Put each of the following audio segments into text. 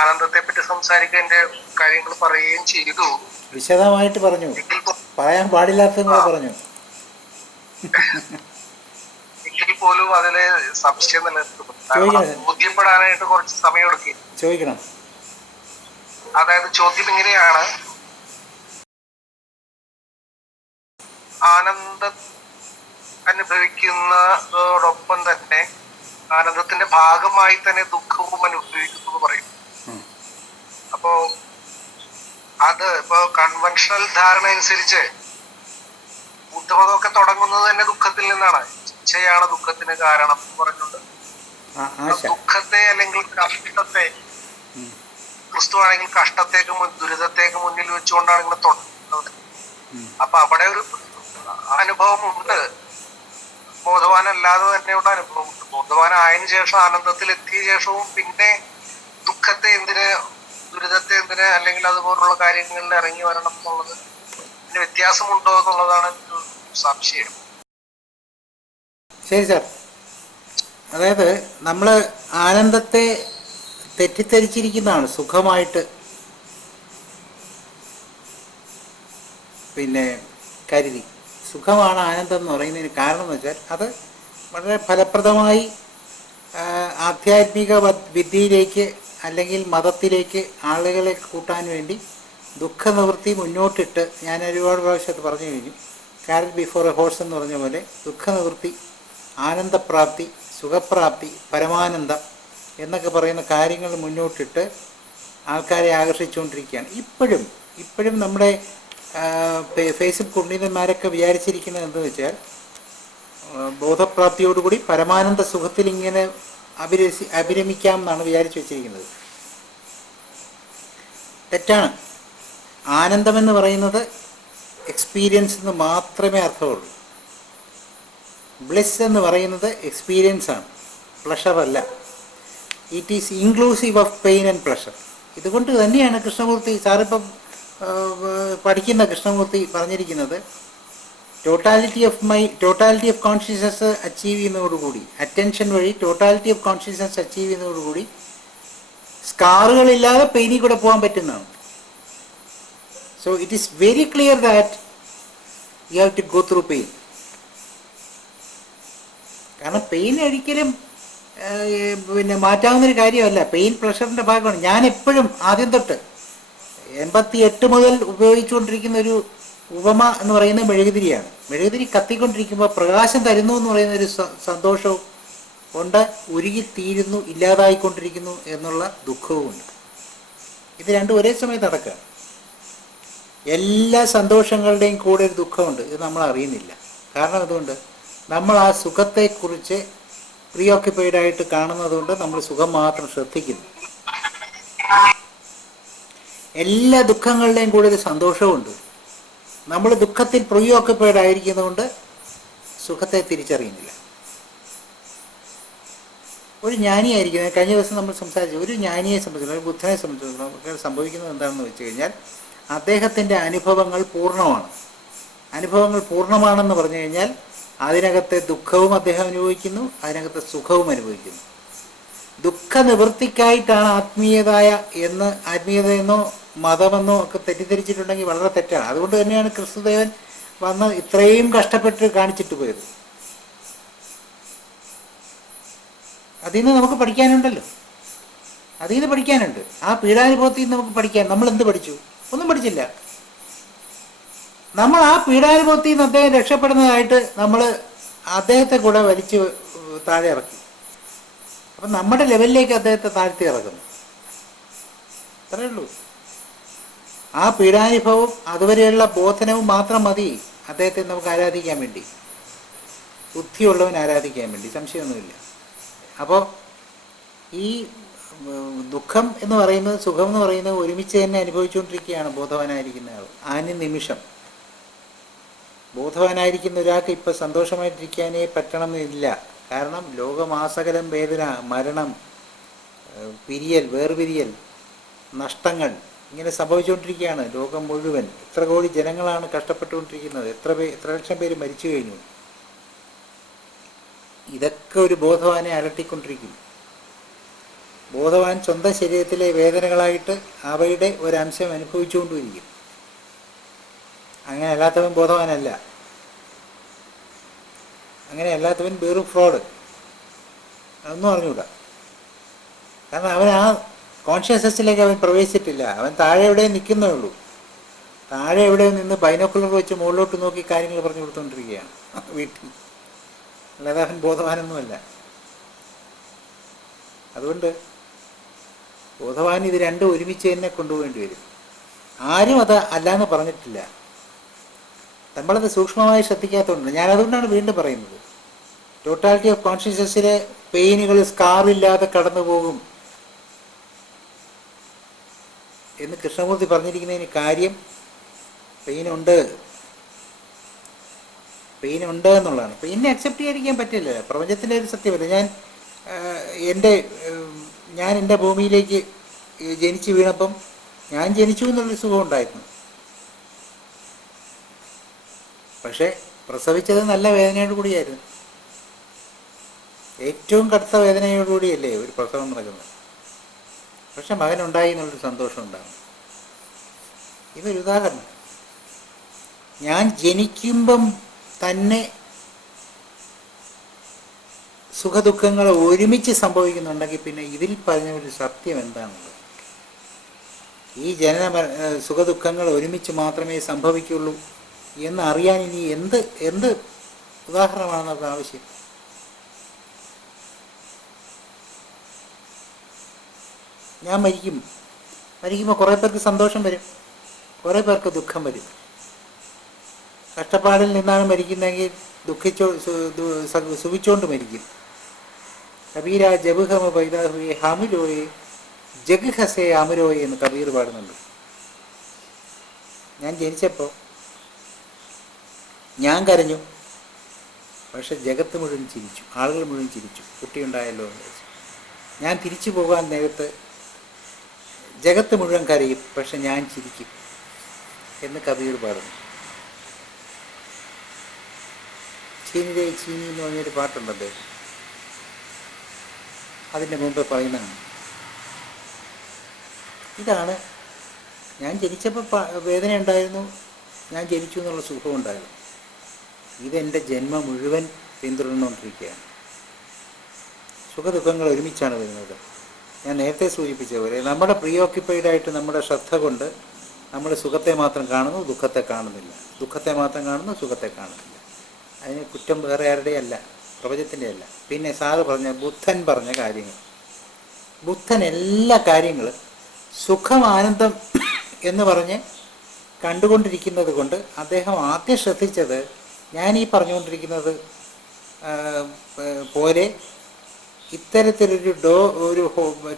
ആനന്ദത്തെ പറ്റി സംസാരിക്കാൻ കാര്യങ്ങൾ പറയുകയും ചെയ്തു. വിശദമായിട്ട് പറഞ്ഞു, പറയാൻ പാടില്ലാത്തതും കൂടെ പറഞ്ഞു. എങ്കിൽ പോലും അതില് സംശയം നിലനിൽക്കുന്നു. ബോധ്യപ്പെടാനായിട്ട് കുറച്ച് സമയം എടുക്കും. ചോദിക്കണം. അതായത് ചോദ്യം ഇങ്ങനെയാണ്: ആനന്ദം അനുഭവിക്കുന്നതോടൊപ്പം തന്നെ ആനന്ദത്തിന്റെ ഭാഗമായി തന്നെ ദുഃഖവും അനുഭവിക്കുന്നു എന്ന് പറയും. അപ്പോ അത് ഇപ്പൊ കൺവെൻഷണൽ ധാരണ അനുസരിച്ച് ബുദ്ധമതമൊക്കെ തുടങ്ങുന്നത് തന്നെ ദുഃഖത്തിൽ നിന്നാണ്. ഇച്ഛയാണ് ദുഃഖത്തിന് കാരണം എന്ന് പറഞ്ഞുകൊണ്ട് ദുഃഖത്തെ അല്ലെങ്കിൽ കഷ്ടത്തെ, ക്രിസ്തു ആണെങ്കിൽ കഷ്ടത്തേക്ക് ദുരിതത്തേക്ക് മുന്നിൽ വെച്ചുകൊണ്ടാണ് ഇങ്ങനെ തുടങ്ങുന്നത്. അപ്പൊ അവിടെ ഒരു അനുഭവമുണ്ട്. ബോധവാനല്ലാതെ തന്നെയുള്ള അനുഭവമുണ്ട്. ബോധവാനായതിനു ശേഷം, ആനന്ദത്തിൽ എത്തിയ ശേഷവും പിന്നെ ദുഃഖത്തെ എന്തിന്, ദുരിതത്തെ എന്തിന്, അല്ലെങ്കിൽ അതുപോലുള്ള കാര്യങ്ങളിൽ ഇറങ്ങി വരണം എന്നുള്ളത് ഇതിന് വ്യത്യാസമുണ്ടോ എന്നുള്ളതാണ് സംശയം. ശരി സാർ. അതായത് നമ്മൾ ആനന്ദത്തെ തെറ്റിദ്ധരിച്ചിരിക്കുന്നതാണ് സുഖമായിട്ട് പിന്നെ കരുതി. സുഖമാണ് ആനന്ദം എന്ന് പറയുന്നതിന് കാരണം എന്ന് വെച്ചാൽ അത് വളരെ ഫലപ്രദമായി ആധ്യാത്മിക വിദ്യയിലേക്ക് അല്ലെങ്കിൽ മതത്തിലേക്ക് ആളുകളെ കൂട്ടാൻ വേണ്ടി ദുഃഖനിവൃത്തി മുന്നോട്ടിട്ട്, ഞാൻ ഒരുപാട് പ്രാവശ്യം പറഞ്ഞു കഴിഞ്ഞു. കാരറ്റ് ബിഫോർ എ ഹോഴ്സ് എന്ന് പറഞ്ഞ പോലെ ദുഃഖനിവൃത്തി, ആനന്ദപ്രാപ്തി, സുഖപ്രാപ്തി, പരമാനന്ദം എന്നൊക്കെ പറയുന്ന കാര്യങ്ങൾ മുന്നോട്ടിട്ട് ആൾക്കാരെ ആകർഷിച്ചുകൊണ്ടിരിക്കുകയാണ്. ഇപ്പോഴും നമ്മുടെ ഫേസ്ബുക്ക് ഉണ്ണീതന്മാരൊക്കെ വിചാരിച്ചിരിക്കുന്നത് എന്താണെന്ന് വെച്ചാൽ ബോധപ്രാപ്തിയോടുകൂടി പരമാനന്ദ സുഖത്തിൽ ഇങ്ങനെ അഭിരമിക്കാം എന്നാണ് വിചാരിച്ചു വെച്ചിരിക്കുന്നത്. തെറ്റാണ്. ആനന്ദമെന്ന് പറയുന്നത് എക്സ്പീരിയൻസ് എന്ന് മാത്രമേ അർത്ഥമുള്ളൂ. ബ്ലിസ് എന്ന് പറയുന്നത് എക്സ്പീരിയൻസ് ആണ്, പ്ലഷർ അല്ല. It is inclusive of pain and pleasure. ഇതുകൊണ്ട് തന്നെയാണ് കൃഷ്ണമൂർത്തി സാറിപ്പം പഠിക്കുന്ന കൃഷ്ണമൂർത്തി പറഞ്ഞിരിക്കുന്നത് ടോട്ടാലിറ്റി ഓഫ് കോൺഷ്യസ്നസ് അച്ചീവ് ചെയ്യുന്നതോടുകൂടി, അറ്റൻഷൻ വഴി ടോട്ടാലിറ്റി ഓഫ് കോൺഷ്യസ്നസ് അച്ചീവ് ചെയ്യുന്നതോടുകൂടി സ്കാറുകളില്ലാതെ പെയിനിൽ കൂടെ പോകാൻ പറ്റുന്നതാണ്. So it is very clear that you have to go through pain. കാരണം പെയിൻ ഒരിക്കലും പിന്നെ മാറ്റാവുന്നൊരു കാര്യമല്ല. പെയിൻ പ്രഷറിൻ്റെ ഭാഗമാണ്. ഞാൻ എപ്പോഴും ആദ്യം തൊട്ട് 88 മുതൽ ഉപയോഗിച്ചുകൊണ്ടിരിക്കുന്ന ഒരു ഉപമ എന്ന് പറയുന്നത് മെഴുകുതിരിയാണ്. മെഴുകുതിരി കത്തിക്കൊണ്ടിരിക്കുമ്പോൾ പ്രകാശം തരുന്നു എന്ന് പറയുന്ന ഒരു സന്തോഷവും ഉണ്ട്, ഉരുകിത്തീരുന്നു, ഇല്ലാതായിക്കൊണ്ടിരിക്കുന്നു എന്നുള്ള ദുഃഖവുമുണ്ട്. ഇത് രണ്ടും ഒരേ സമയത്ത് നടക്കുക. എല്ലാ സന്തോഷങ്ങളുടെയും കൂടെ ഒരു ദുഃഖമുണ്ട്. ഇത് നമ്മൾ അറിയുന്നില്ല. കാരണം അതുകൊണ്ട് നമ്മൾ ആ സുഖത്തെക്കുറിച്ച് പ്രീഓക്യുപ്പൈഡായിട്ട് കാണുന്നതുകൊണ്ട് നമ്മൾ സുഖം മാത്രം ശ്രദ്ധിക്കുന്നു. എല്ലാ ദുഃഖങ്ങളുടെയും കൂടെ ഒരു സന്തോഷമുണ്ട്. നമ്മൾ ദുഃഖത്തിൽ പ്രീഓക്യുപ്പൈഡ് ആയിരിക്കുന്നതുകൊണ്ട് സുഖത്തെ തിരിച്ചറിയുന്നില്ല. ഒരു ജ്ഞാനിയായിരിക്കുന്നത്, കഴിഞ്ഞ ദിവസം നമ്മൾ സംസാരിച്ചു, ഒരു ജ്ഞാനിയെ സംബന്ധിച്ചിടത്തോളം, ഒരു ബുദ്ധനെ സംബന്ധിച്ചിടത്തോളം സംഭവിക്കുന്നത് എന്താണെന്ന് വെച്ച് കഴിഞ്ഞാൽ അദ്ദേഹത്തിൻ്റെ അനുഭവങ്ങൾ പൂർണ്ണമാണ്. അനുഭവങ്ങൾ പൂർണ്ണമാണെന്ന് പറഞ്ഞു കഴിഞ്ഞാൽ അതിനകത്തെ ദുഃഖവും അദ്ദേഹം അനുഭവിക്കുന്നു, അതിനകത്തെ സുഖവും അനുഭവിക്കുന്നു. ദുഃഖ നിവൃത്തിക്കായിട്ടാണ് ആത്മീയതയെന്നോ മതമെന്നോ ഒക്കെ തെറ്റിദ്ധരിച്ചിട്ടുണ്ടെങ്കിൽ വളരെ തെറ്റാണ്. അതുകൊണ്ട് തന്നെയാണ് ക്രിസ്തുദേവൻ വന്ന് ഇത്രയും കഷ്ടപ്പെട്ട് കാണിച്ചിട്ട് പോയത്. അതിൽ നിന്ന് നമുക്ക് പഠിക്കാനുണ്ടല്ലോ, അതിൽ നിന്ന് പഠിക്കാനുണ്ട്. ആ പീഡാനുഭവത്തിൽ നിന്ന് നമുക്ക് പഠിക്കാൻ. നമ്മൾ എന്ത് പഠിച്ചു? ഒന്നും പഠിച്ചില്ല. നമ്മൾ ആ പീഡാനുഭവത്തിൽ നിന്ന് അദ്ദേഹം രക്ഷപ്പെടുന്നതായിട്ട് നമ്മൾ അദ്ദേഹത്തെ കൂടെ വലിച്ച് താഴെ ഇറക്കി. അപ്പം നമ്മുടെ ലെവലിലേക്ക് അദ്ദേഹത്തെ താഴ്ത്തി ഇറക്കുന്നു. അത്രേ ഉള്ളൂ. ആ പീഡാനുഭവം അതുവരെയുള്ള ബോധനവും മാത്രം മതി അദ്ദേഹത്തെ നമുക്ക് ആരാധിക്കാൻ വേണ്ടി, ബുദ്ധിയുള്ളവൻ ആരാധിക്കാൻ വേണ്ടി. സംശയമൊന്നുമില്ല. അപ്പോൾ ഈ ദുഃഖം എന്ന് പറയുന്നത്, സുഖം എന്ന് പറയുന്നത് ഒരുമിച്ച് തന്നെ അനുഭവിച്ചുകൊണ്ടിരിക്കുകയാണ് ബോധവാനായിരിക്കുന്ന ആൾ. നിമിഷം ബോധവാനായിരിക്കുന്ന ഒരാൾക്ക് ഇപ്പോൾ സന്തോഷമായിട്ടിരിക്കാനേ പറ്റണമെന്നില്ല. കാരണം ലോകമാസകലം വേദന, മരണം, പിരിയൽ, വേർപിരിയൽ, നഷ്ടങ്ങൾ ഇങ്ങനെ സംഭവിച്ചുകൊണ്ടിരിക്കുകയാണ് ലോകം മുഴുവൻ. എത്ര കോടി ജനങ്ങളാണ് കഷ്ടപ്പെട്ടുകൊണ്ടിരിക്കുന്നത്, എത്ര ലക്ഷം പേര് മരിച്ചു കഴിഞ്ഞു. ഇതൊക്കെ ഒരു ബോധവാനെ അലട്ടിക്കൊണ്ടിരിക്കും. ബോധവാൻ സ്വന്തം ശരീരത്തിലെ വേദനകളായിട്ട് അവയുടെ ഒരംശം അനുഭവിച്ചുകൊണ്ടിരിക്കും. അങ്ങനെ അല്ലാത്തവൻ ബോധവാനല്ല. അങ്ങനെ അല്ലാത്തവൻ വെറും ഫ്രോഡ്. അതൊന്നും അറിഞ്ഞൂടാ. കാരണം അവൻ ആ കോൺഷ്യസ്നെസ്സിലേക്ക് അവൻ പ്രവേശിച്ചിട്ടില്ല. അവൻ താഴെ എവിടെ നിൽക്കുന്നേ ഉള്ളൂ. താഴെ എവിടെ നിന്ന് ബൈനോക്കുലർ വെച്ച് മുകളിലോട്ട് നോക്കി കാര്യങ്ങൾ പറഞ്ഞു കൊടുത്തുകൊണ്ടിരിക്കുകയാണ് വീട്ടിൽ. അല്ലാതെ അവൻ ബോധവാനൊന്നുമല്ല. അതുകൊണ്ട് ബോധവാൻ ഇത് രണ്ടും ഒരുമിച്ച് തന്നെ കൊണ്ടുപോകേണ്ടി വരും. ആരും അത് അല്ലാന്ന് പറഞ്ഞിട്ടില്ല. നമ്മളത് സൂക്ഷ്മമായി ശ്രദ്ധിക്കാത്തതുകൊണ്ട് ഞാനതുകൊണ്ടാണ് വീണ്ടും പറയുന്നത്, ടോട്ടാലിറ്റി ഓഫ് കോൺഷ്യസ്നെസ്സിലെ പെയിനുകൾ സ്കാറില്ലാതെ കടന്നു പോകും എന്ന് കൃഷ്ണമൂർത്തി പറഞ്ഞിരിക്കുന്നതിന് കാര്യം പെയിനുണ്ട് എന്നുള്ളതാണ്. പെയിനെ അക്സെപ്റ്റ് ചെയ്യാതിരിക്കാൻ പറ്റില്ല. പ്രപഞ്ചത്തിൻ്റെ ഒരു സത്യമല്ല. ഞാൻ എൻ്റെ ഭൂമിയിലേക്ക് ജനിച്ചു വീണപ്പം ഞാൻ ജനിച്ചു എന്നുള്ളൊരു സുഖം ഉണ്ടായിരുന്നു. പക്ഷേ പ്രസവിച്ചത് നല്ല വേദനയോട് കൂടിയായിരുന്നു. ഏറ്റവും കടുത്ത വേദനയോടുകൂടിയല്ലേ ഒരു പ്രസവം നടക്കുന്നത്. പക്ഷെ മകനുണ്ടായി എന്നുള്ളൊരു സന്തോഷം ഉണ്ടാകും. ഇതൊരു ഉദാഹരണം. ഞാൻ ജനിക്കുമ്പം തന്നെ സുഖദുഃഖങ്ങൾ ഒരുമിച്ച് സംഭവിക്കുന്നുണ്ടെങ്കിൽ പിന്നെ ഇതിൽ പറഞ്ഞ ഒരു സത്യം എന്താണുള്ളത്? ഈ സുഖദുഃഖങ്ങൾ ഒരുമിച്ച് മാത്രമേ സംഭവിക്കുള്ളൂ എന്നറിയാൻ ഇനി എന്ത് ഉദാഹരണമാണ് നമുക്ക് ആവശ്യം? ഞാൻ മരിക്കുമ്പോൾ കുറേ പേർക്ക് സന്തോഷം വരും, കുറേ പേർക്ക് ദുഃഖം വരും. കഷ്ടപ്പാടിൽ നിന്നാണ് മരിക്കുന്നതെങ്കിൽ സുഖിച്ചുകൊണ്ട് മരിക്കും. കബീര ജബുഹമ പൈതാഹുയെ ഹമുലോയെ ജഗ് ഹസേ അമുരോയെ എന്ന് കബീർ പാടുന്നുണ്ട്. ഞാൻ ജനിച്ചപ്പോൾ ഞാൻ കരഞ്ഞു, പക്ഷെ ജഗത്ത് മുഴുവൻ ചിരിച്ചു, ആളുകൾ മുഴുവൻ ചിരിച്ചു, കുട്ടിയുണ്ടായല്ലോ എന്ന് വെച്ചു. ഞാൻ തിരിച്ചു പോകാൻ നേരത്ത് ജഗത്ത് മുഴുവൻ കരയും, പക്ഷെ ഞാൻ ചിരിക്കും എന്ന് കബീർ പാടുന്നു. ചീനിരെ ചീനി എന്ന് പറഞ്ഞൊരു പാട്ടുണ്ട് അദ്ദേഹം. അതിൻ്റെ മുമ്പ് പറയുന്നതാണ്. ഇതാണ് ഞാൻ ജനിച്ചപ്പോൾ വേദന ഉണ്ടായിരുന്നു, ഞാൻ ജനിച്ചു എന്നുള്ള സുഖം ഉണ്ടായിരുന്നു. ഇതെൻ്റെ ജന്മം മുഴുവൻ പിന്തുടർന്നുകൊണ്ടിരിക്കുകയാണ്. സുഖദുഃഖങ്ങൾ ഒരുമിച്ചാണ് വരുന്നത്. ഞാൻ നേരത്തെ സൂചിപ്പിച്ച പോലെ നമ്മുടെ പ്രീഓക്യുപ്പൈഡായിട്ട് നമ്മുടെ ശ്രദ്ധ കൊണ്ട് നമ്മൾ സുഖത്തെ മാത്രം കാണുന്നു, ദുഃഖത്തെ കാണുന്നില്ല. ദുഃഖത്തെ മാത്രം കാണുന്നു, സുഖത്തെ കാണുന്നില്ല. അതിന് കുറ്റം വേറെ ആരുടെയല്ല, പ്രപഞ്ചത്തിൻ്റെ അല്ല. പിന്നെ ബുദ്ധൻ പറഞ്ഞ കാര്യങ്ങൾ, ബുദ്ധൻ എല്ലാ കാര്യങ്ങളും സുഖം ആനന്ദം എന്ന് പറഞ്ഞ് കണ്ടുകൊണ്ടിരിക്കുന്നത് കൊണ്ട് അദ്ദേഹം ആദ്യം ശ്രദ്ധിച്ചത് ഞാനീ പറഞ്ഞുകൊണ്ടിരിക്കുന്നത് പോലെ ഇത്തരത്തിലൊരു ഒരു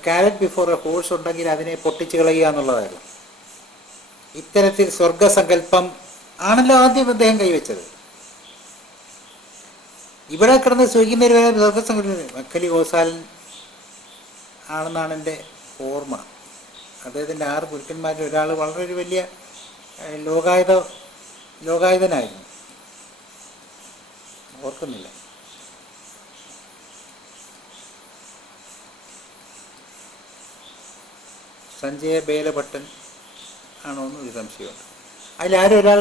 കാരറ്റ് ബിഫോർ എ ഹോഴ്സ് ഉണ്ടെങ്കിൽ അതിനെ പൊട്ടിച്ച് കളയുക എന്നുള്ളതായിരുന്നു. ഇത്തരത്തിൽ സ്വർഗസങ്കല്പം ആണല്ലോ ആദ്യം അദ്ദേഹം കൈവച്ചത്. ഇവിടെ കിടന്ന് സൂചിക്കുന്നൊരു സ്വർഗസങ്കല്പം മക്കലി ഗോസാലൻ ആണെന്നാണ് എൻ്റെ ഓർമ്മ. അദ്ദേഹത്തിൻ്റെ 6 ഗുരുക്കന്മാരിൽ ഒരാൾ വളരെ ഒരു വലിയ ലോകായുധനായിരുന്നു, ഓർക്കുന്നില്ല. സഞ്ജയ ബേലഭട്ടൻ ആണോ എന്നൊരു സംശയമുണ്ട്. അതിലാരും ഒരാൾ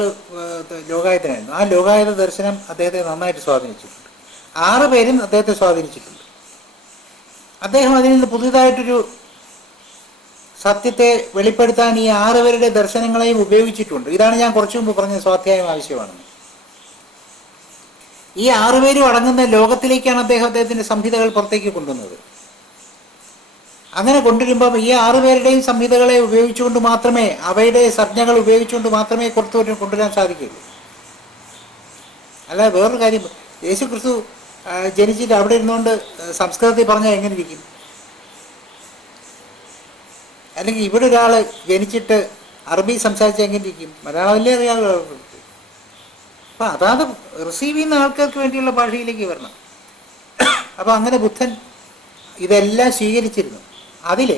ലോകായുധനായിരുന്നു. ആ ലോകായുധ ദർശനം അദ്ദേഹത്തെ നന്നായിട്ട് സ്വാധീനിച്ചിട്ടുണ്ട്. 6 പേരും അദ്ദേഹത്തെ സ്വാധീനിച്ചിട്ടുണ്ട്. അദ്ദേഹം അതിൽ നിന്ന് പുതിയതായിട്ടൊരു സത്യത്തെ വെളിപ്പെടുത്താൻ ഈ 6 പേരുടെ ദർശനങ്ങളെയും ഉപയോഗിച്ചിട്ടുണ്ട്. ഇതാണ് ഞാൻ കുറച്ചു മുമ്പ് പറഞ്ഞ സ്വാധ്യായം ആവശ്യമാണെന്ന്. ഈ 6 പേരും അടങ്ങുന്ന ലോകത്തിലേക്കാണ് അദ്ദേഹത്തിൻ്റെ സംഹിതകൾ പുറത്തേക്ക് കൊണ്ടുവന്നത്. അങ്ങനെ കൊണ്ടുവരുമ്പോൾ ഈ 6 പേരുടെയും സംഹിതകളെ ഉപയോഗിച്ചുകൊണ്ട് മാത്രമേ, അവയുടെ സംജ്ഞകൾ ഉപയോഗിച്ചുകൊണ്ട് മാത്രമേ കൊണ്ടുവരാൻ സാധിക്കുള്ളൂ. അല്ലാതെ വേറൊരു കാര്യം, യേശു ക്രിസ്തു ജനിച്ചിട്ട് അവിടെ ഇരുന്നുകൊണ്ട് സംസ്കൃതത്തിൽ പറഞ്ഞാൽ എങ്ങനെ ഇരിക്കും? അല്ലെങ്കിൽ ഇവിടെ ഒരാൾ ജനിച്ചിട്ട് അറബി സംസാരിച്ചാൽ എങ്ങനെ ഇരിക്കും? മലയാളമല്ലേ അറിയാമല്ലോ. അപ്പം അതാത് റിസീവ് ചെയ്യുന്ന ആൾക്കാർക്ക് വേണ്ടിയുള്ള ഭാഷയിലേക്ക് വരണം. അപ്പം അങ്ങനെ ബുദ്ധൻ ഇതെല്ലാം സ്വീകരിച്ചിരുന്നു. അതിൽ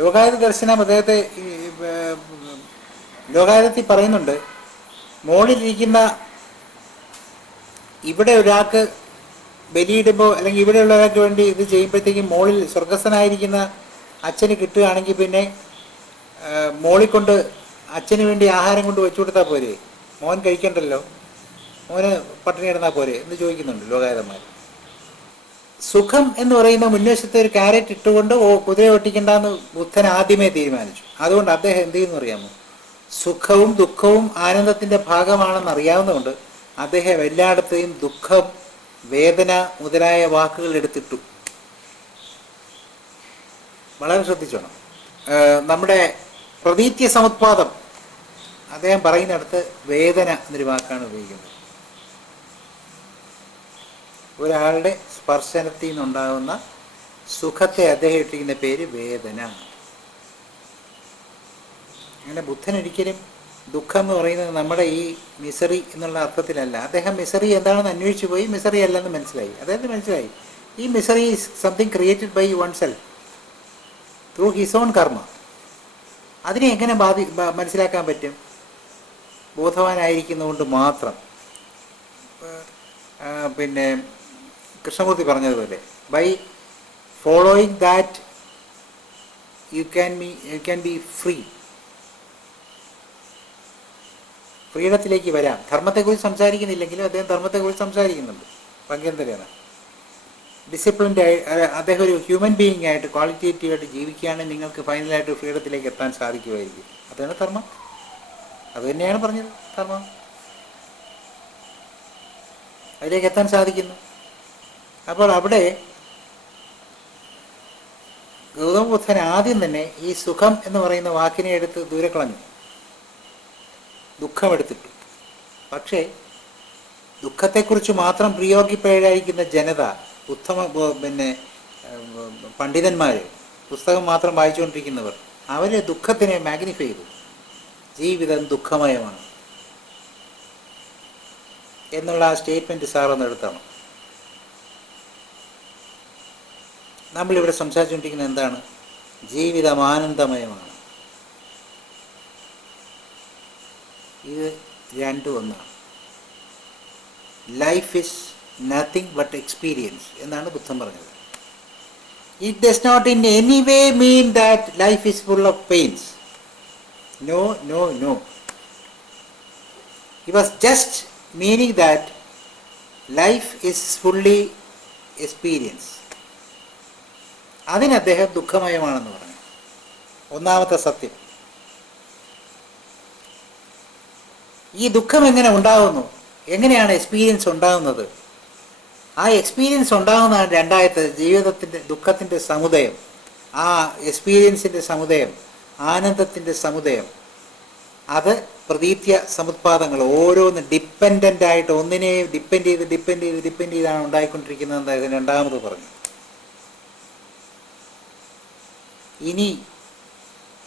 ലോകായുധ ദർശനം അദ്ദേഹത്തെ ലോകായുധത്തിൽ പറയുന്നുണ്ട്, മുകളിലിരിക്കുന്ന ഇവിടെ ഒരാൾക്ക് ബലിയിടുമ്പോൾ അല്ലെങ്കിൽ ഇവിടെയുള്ള ഒരാൾക്ക് വേണ്ടി ഇത് ചെയ്യുമ്പോഴത്തേക്കും മുകളിൽ സ്വർഗസ്ഥനായിരിക്കുന്ന അച്ഛന് കിട്ടുകയാണെങ്കിൽ പിന്നെ മോളിൽ കൊണ്ട് അച്ഛന് വേണ്ടി ആഹാരം കൊണ്ട് വെച്ചു കൊടുത്താൽ പോരെ, മോൻ കഴിക്കണ്ടല്ലോ, മോന് പട്ടിണി കിടന്നാൽ പോരെ എന്ന് ചോദിക്കുന്നുണ്ട് ലോകായതന്മാർ. സുഖം എന്ന് പറയുന്ന മുൻവശത്തെ ഒരു ക്യാരറ്റ് ഇട്ടുകൊണ്ട് കുതിര ഒട്ടിക്കണ്ടെന്ന് ബുദ്ധൻ ആദ്യമേ തീരുമാനിച്ചു. അതുകൊണ്ട് അദ്ദേഹം എന്ത് ചെയ്യുന്നു അറിയാമോ? സുഖവും ദുഃഖവും ആനന്ദത്തിൻ്റെ ഭാഗമാണെന്ന് അറിയാവുന്നതുകൊണ്ട് അദ്ദേഹം എല്ലായിടത്തെയും ദുഃഖം, വേദന മുതലായ വാക്കുകൾ എടുത്തിട്ടു. വളരെ ശ്രദ്ധിച്ചോണം. നമ്മുടെ പ്രതീത്യ സമുത്പാദം അദ്ദേഹം പറയുന്നിടത്ത് വേദന എന്നൊരു വാക്കാണ് ഉപയോഗിക്കുന്നത്. ഒരാളുടെ സ്പർശനത്തിൽ നിന്നുണ്ടാകുന്ന സുഖത്തെ അദ്ദേഹം ഇട്ടിരിക്കുന്ന പേര് വേദന. അങ്ങനെ ബുദ്ധൻ ഒരിക്കലും ദുഃഖം എന്ന് പറയുന്നത് നമ്മുടെ ഈ മിസറി എന്നുള്ള അർത്ഥത്തിലല്ല. അദ്ദേഹം മിസറി എന്താണെന്ന് അന്വേഷിച്ചു പോയി, മിസറി അല്ലെന്ന് മനസ്സിലായി. അദ്ദേഹത്തിന് മനസ്സിലായി ഈ misery is something created by one self through his own karma. അതിനെ എങ്ങനെ മനസ്സിലാക്കാൻ പറ്റും? ബോധവാനായിരിക്കുന്നതുകൊണ്ട് മാത്രം. പിന്നെ കൃഷ്ണമൂർത്തി പറഞ്ഞതുപോലെ by following that you can be free. ഫ്രീഡത്തിലേക്ക് വരാം. ധർമ്മത്തെക്കുറിച്ച് സംസാരിക്കുന്നില്ലെങ്കിലും അദ്ദേഹം ധർമ്മത്തെക്കുറിച്ച് സംസാരിക്കുന്നുണ്ട്. പങ്കെന്തരാണ് ഡിസിപ്ലിൻഡ് അദ്ദേഹം ഒരു ഹ്യൂമൻ ബീയിങ് ആയിട്ട് ക്വാളിറ്റേറ്റീവായിട്ട് ജീവിക്കുകയാണെങ്കിൽ നിങ്ങൾക്ക് ഫൈനലായിട്ട് ഫ്രീഡത്തിലേക്ക് എത്താൻ സാധിക്കുമായിരിക്കും. അതാണ് ധർമ്മം. അതുതന്നെയാണ് പറഞ്ഞത് ധർമ്മം. അതിലേക്ക് എത്താൻ സാധിക്കുന്നു. അപ്പോൾ അവിടെ ഗൗതമ ബുദ്ധൻ ആദ്യം തന്നെ ഈ സുഖം എന്ന് പറയുന്ന വാക്കിനെ എടുത്ത് ദൂരെ കളഞ്ഞു, ദുഃഖമെടുത്തിട്ടു. പക്ഷേ ദുഃഖത്തെക്കുറിച്ച് മാത്രം പ്രയോഗിപ്പേഴായിരിക്കുന്ന ജനത, പിന്നെ പണ്ഡിതന്മാർ, പുസ്തകം മാത്രം വായിച്ചുകൊണ്ടിരിക്കുന്നവർ, അവർ ദുഃഖത്തിനെ മാഗ്നിഫൈ ചെയ്തു. ജീവിതം ദുഃഖമയമാണ് എന്നുള്ള ആ സ്റ്റേറ്റ്മെൻറ്റ് സാറൊന്ന് എടുത്താണ്. നമ്മളിവിടെ സംസാരിച്ചുകൊണ്ടിരിക്കുന്നത് എന്താണ്? ജീവിതം ആനന്ദമയമാണ്. ഇത് രണ്ടും ഒന്നാണ്. Life is nothing but experience എന്നാണ് ബുദ്ധൻ പറഞ്ഞത്. It does not in any way mean that life is full of pains. No no no. He was just meaning that life is fully experience. അതിന് അദ്ദേഹം ദുഃഖമയമാണെന്ന് പറഞ്ഞു. ഒന്നാമത്തെ സത്യം. ഈ ദുഃഖം എങ്ങനെ ഉണ്ടാകുന്നു? എങ്ങനെയാണ് എക്സ്പീരിയൻസ് ഉണ്ടാകുന്നത്? ആ എക്സ്പീരിയൻസ് ഉണ്ടാകുന്നതാണ് രണ്ടാമത്തെ ജീവിതത്തിൻ്റെ ദുഃഖത്തിൻ്റെ സമുദയം. ആ എക്സ്പീരിയൻസിൻ്റെ സമുദയം, ആനന്ദത്തിൻ്റെ സമുദയം, അത് പ്രതീത്യ സമുത്പാദങ്ങൾ ഓരോന്ന് ഡിപ്പെൻഡൻ്റ് ആയിട്ട് ഒന്നിനെ ഡിപ്പെൻഡ് ചെയ്താണ് ഉണ്ടായിക്കൊണ്ടിരിക്കുന്നത് എന്ന് രണ്ടാമത് പറഞ്ഞു. ഇനി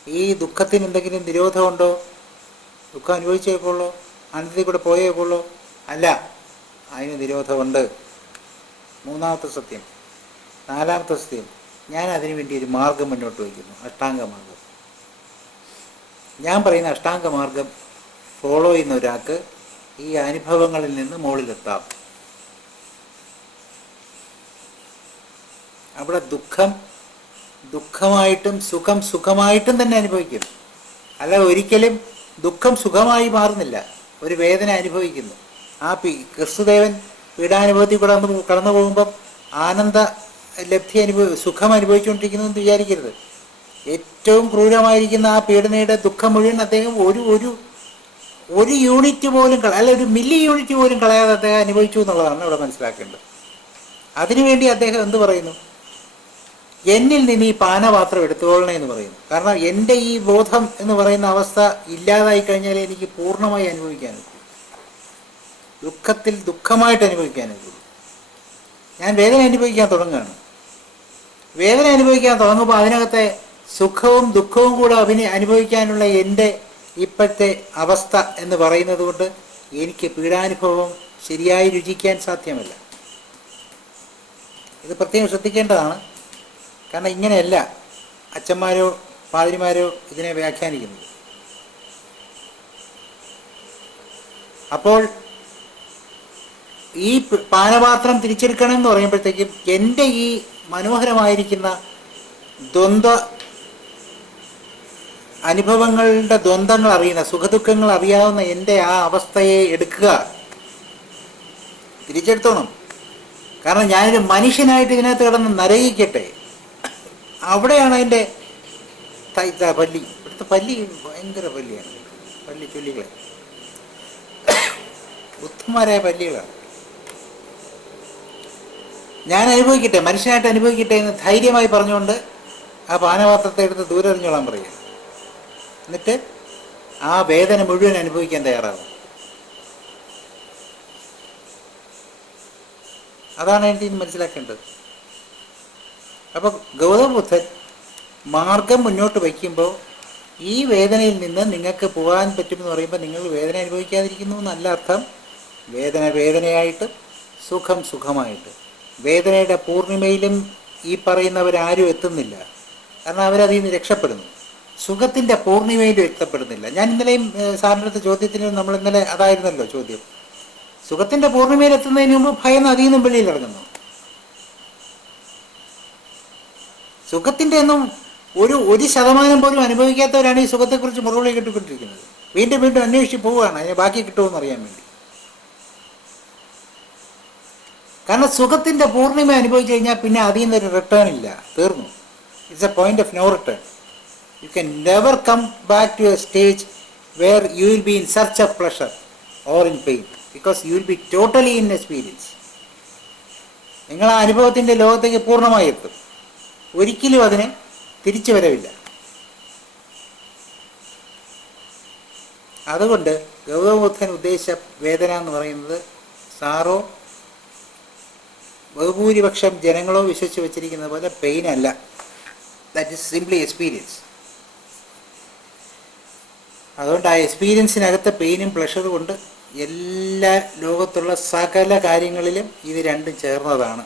ഈ ദുഃഖത്തിന് എന്തെങ്കിലും നിരോധമുണ്ടോ? ദുഃഖം അനുഭവിച്ചേക്കുള്ളൂ, ആനന്ദത്തിൽ കൂടെ പോയേക്കുള്ളൂ? അല്ല, അതിന് നിരോധമുണ്ട്. മൂന്നാമത്തെ സത്യം. നാലാമത്തെ സത്യം, ഞാൻ അതിനു വേണ്ടി ഒരു മാർഗം മുന്നോട്ട് വയ്ക്കുന്നു, അഷ്ടാംഗ മാർഗം. ഞാൻ പറയുന്ന അഷ്ടാംഗ മാർഗം ഫോളോ ചെയ്യുന്ന ഒരാൾക്ക് ഈ അനുഭവങ്ങളിൽ നിന്ന് മുകളിലെത്താം. അവിടെ ദുഃഖം ദുഃഖമായിട്ടും സുഖം സുഖമായിട്ടും തന്നെ അനുഭവിക്കും. അല്ല, ഒരിക്കലും ദുഃഖം സുഖമായി മാറുന്നില്ല, ഒരു വേദന അനുഭവിക്കുന്നു. ആ ക്രിസ്തുദേവൻ പീഡാനുഭവത്തിൽ കടന്നു പോകുമ്പം ആനന്ദ ലബ്ധി സുഖം അനുഭവിച്ചുകൊണ്ടിരിക്കുന്നു എന്ന് വിചാരിക്കരുത്. ഏറ്റവും ക്രൂരമായിരിക്കുന്ന ആ പീഡനയുടെ ദുഃഖം മുഴുവൻ അദ്ദേഹം ഒരു യൂണിറ്റ് പോലും അല്ല ഒരു മില്ലി യൂണിറ്റ് പോലും കളയാതെ അദ്ദേഹം അനുഭവിച്ചു എന്നുള്ളതാണ് ഇവിടെ മനസ്സിലാക്കേണ്ടത്. അതിനുവേണ്ടി അദ്ദേഹം എന്ത് പറയുന്നു? എന്നിൽ നിന്ന് ഈ പാനപാത്രം എടുത്തുകൊള്ളണേ എന്ന് പറയുന്നു. കാരണം എൻ്റെ ഈ ബോധം എന്ന് പറയുന്ന അവസ്ഥ ഇല്ലാതായി കഴിഞ്ഞാൽ എനിക്ക് പൂർണ്ണമായി അനുഭവിക്കാനൊക്കെ, ദുഃഖത്തിൽ ദുഃഖമായിട്ട് അനുഭവിക്കാനൊക്കെ. ഞാൻ വേദന അനുഭവിക്കാൻ തുടങ്ങുകയാണ്. വേദന അനുഭവിക്കാൻ തുടങ്ങുമ്പോൾ അതിനകത്തെ സുഖവും ദുഃഖവും കൂടെ അനുഭവിക്കാനുള്ള എൻ്റെ ഇപ്പോഴത്തെ അവസ്ഥ എന്ന് പറയുന്നത് കൊണ്ട് എനിക്ക് പീഡാനുഭവം ശരിയായി രുചിക്കാൻ സാധ്യമല്ല. ഇത് പ്രത്യേകം ശ്രദ്ധിക്കേണ്ടതാണ്. കാരണം ഇങ്ങനെയല്ല അച്ഛന്മാരോ പാതിരിമാരോ ഇതിനെ വ്യാഖ്യാനിക്കുന്നത്. അപ്പോൾ ഈ പാനപാത്രം തിരിച്ചെടുക്കണം എന്ന് പറയുമ്പോഴത്തേക്കും എൻ്റെ ഈ മനോഹരമായിരിക്കുന്ന ദ്വന്ദ്വ അനുഭവങ്ങളുടെ ദ്വന്ദ്ങ്ങൾ അറിയുന്ന, സുഖദുഃഖങ്ങൾ അറിയാവുന്ന എൻ്റെ ആ അവസ്ഥയെ എടുക്കുക, തിരിച്ചെടുത്തോണം. കാരണം ഞാനൊരു മനുഷ്യനായിട്ട് ഇതിനകത്ത് കിടന്ന് നരകിക്കട്ടെ. അവിടെയാണ് അതിൻ്റെ പല്ലി. ഇവിടുത്തെ പല്ലി ഭയങ്കര പല്ലിയാണ്. പല്ലി ചൊല്ലികളെ ബുദ്ധന്മാരായ പല്ലികളാണ്. ഞാൻ അനുഭവിക്കട്ടെ, മനുഷ്യനായിട്ട് അനുഭവിക്കട്ടെ എന്ന് ധൈര്യമായി പറഞ്ഞുകൊണ്ട് ആ പാനപാത്രത്തെ എടുത്ത് ദൂരെ എറിഞ്ഞോളാൻ പറയുക. എന്നിട്ട് ആ വേദന മുഴുവൻ അനുഭവിക്കാൻ തയ്യാറാകും. അതാണ് എനിക്ക് ഇനി മനസ്സിലാക്കേണ്ടത്. അപ്പോൾ ഗൗതമ ബുദ്ധൻ മാർഗം മുന്നോട്ട് വയ്ക്കുമ്പോൾ ഈ വേദനയിൽ നിന്ന് നിങ്ങൾക്ക് പോകാൻ പറ്റുമെന്ന് പറയുമ്പോൾ നിങ്ങൾ വേദന അനുഭവിക്കാതിരിക്കുന്നു എന്നല്ല അർത്ഥം. വേദന വേദനയായിട്ട്, സുഖം സുഖമായിട്ട്. വേദനയുടെ പൂർണിമയിലും ഈ പറയുന്നവരാരും എത്തുന്നില്ല. കാരണം അവരതിൽ നിന്ന് രക്ഷപ്പെടുന്നു. സുഖത്തിൻ്റെ പൂർണിമയിലും എത്തപ്പെടുന്നില്ല. ഞാൻ ഇന്നലെയും സാറിൻ്റെ അടുത്ത ചോദ്യത്തിന് നമ്മൾ ഇന്നലെ അതായിരുന്നല്ലോ ചോദ്യം. സുഖത്തിൻ്റെ പൂർണിമയിൽ എത്തുന്നതിന് മുമ്പ് ഭയന്ന് അതിൽ നിന്നും വെളിയിൽ ഇറങ്ങുന്നു. സുഖത്തിൻ്റെ ഒന്നും ഒരു ശതമാനം പോലും അനുഭവിക്കാത്തവരാണ് ഈ സുഖത്തെക്കുറിച്ച് മുറവിളി കിട്ടിക്കൊണ്ടിരിക്കുന്നത്. വീണ്ടും വീണ്ടും അന്വേഷിച്ച് പോവുകയാണ് അതിന് ബാക്കി കിട്ടുമെന്ന് അറിയാൻ വേണ്ടി. കാരണം സുഖത്തിൻ്റെ പൂർണിമ അനുഭവിച്ചു കഴിഞ്ഞാൽ പിന്നെ അതിൽ നിന്നൊരു റിട്ടേൺ ഇല്ല, തീർന്നു. It's a point of no return. You can never come back to a stage where you will be in search of pleasure or in pain, because you will be totally in experience. നിങ്ങൾ ആ അനുഭവത്തിൻ്റെ ലോകത്തേക്ക് പൂർണ്ണമായി എത്തും. ഒരിക്കലും അതിന് തിരിച്ചു വരവില്ല. അതുകൊണ്ട് ഗൗതമ ബുദ്ധൻ ഉദ്ദേശിച്ച വേദന എന്ന് പറയുന്നത് സാറോ ബഹുഭൂരിപക്ഷം ജനങ്ങളോ വിശ്വസിച്ച് വെച്ചിരിക്കുന്ന പോലെ പെയിൻ അല്ല. That is simply experience. അതുകൊണ്ട് ആ എക്സ്പീരിയൻസിനകത്തെ പെയിനും പ്ലഷറും കൊണ്ട് എല്ലാ ലോകത്തുള്ള സകല കാര്യങ്ങളിലും ഇത് രണ്ടും ചേർന്നതാണ്.